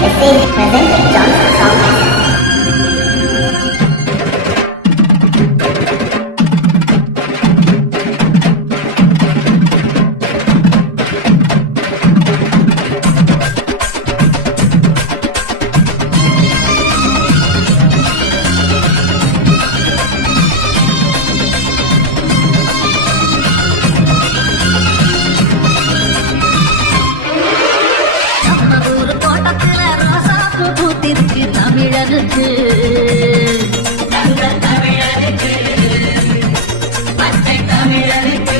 Present Johnson Song. தமிழனுக்கு பச்சை தமிழனுக்கு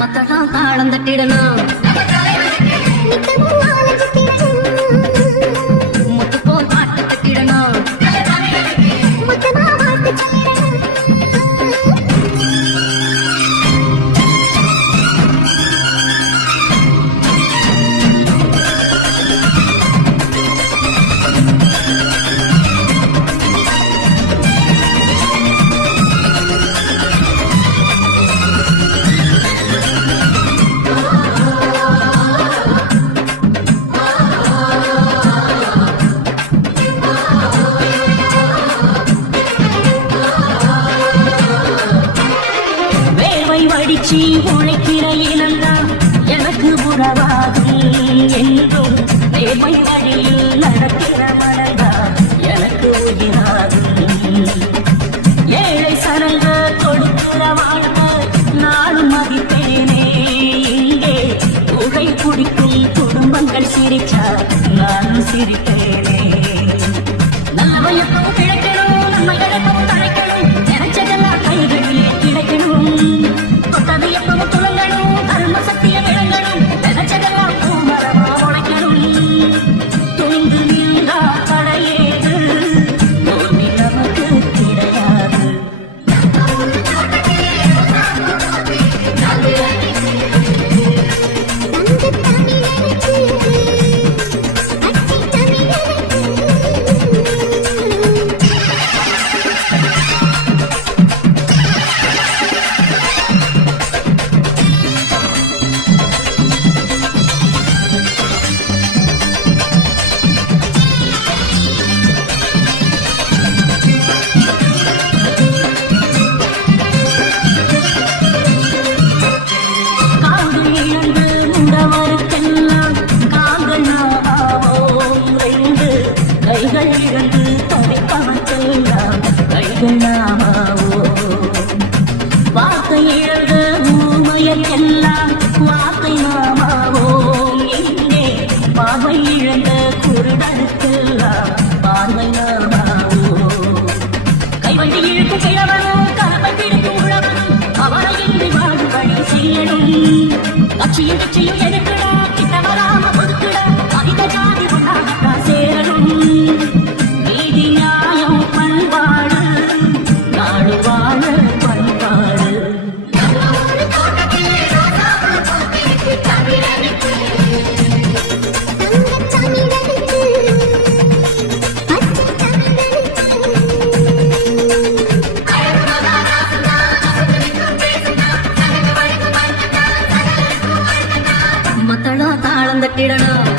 மக்கள் தாளம் தட்டிடணும் வடிச்சி உழைக்கிற இனந்தான் எனக்கு உறவாகும் என்றும் நேர்மை வழியில் நடக்கிற மனதா எனக்கு உயிராகும் ஏழை சரங்க கொடுக்கிற வாழ்க்கை நாளும் மதிப்பேனே இங்கே புகை குடிக்கும் குடும்பங்கள் சிரிச்சா நானும் சிரிப்பேனே நல்லவை எப்பவும் கிடைக்கணும் நம்ம எப்பவும் தழைக்கணும் நினைச்சதெல்லாம் கைகளிலே கிடைக்கணும் கொத்தது எப்பவும் துளங்கணும் கரும சக்திய விளங்கணும் நினைச்சதெல்லாம் பூமரமா உழைக்கணும் துணிந்து நீங்கா தடையேது தோல்வி நமக்கு கிடையாது கைகள் இழந்து தொலைப்பவற்றெல்லாம் கைகள் நாமாவோ வார்த்தை இழந்த ஊமையெல்லாம் வார்த்தை நாமாவோம் இங்கே பார்வை இழந்த குருடனுக்கெல்லாம் பார்வை நாமாவோ கைவண்டி இழுக்கும் கிழவனும் கலப்பை பிடிக்கும் உழவனும் அவரை இன்றி வாழ்வழி செய்யணும் கட்சியும் கட்சியும் எதிர்க்கிடா கிட்ட வராம ஒதுக்கிட அதிக ஜாதி ஒன்றாகத்தான் சேரணும் நீதி நியாயம் பண்பாடு நாடு வாழ பண்பாடு மக்களோ தாளம் தட்டிடணும்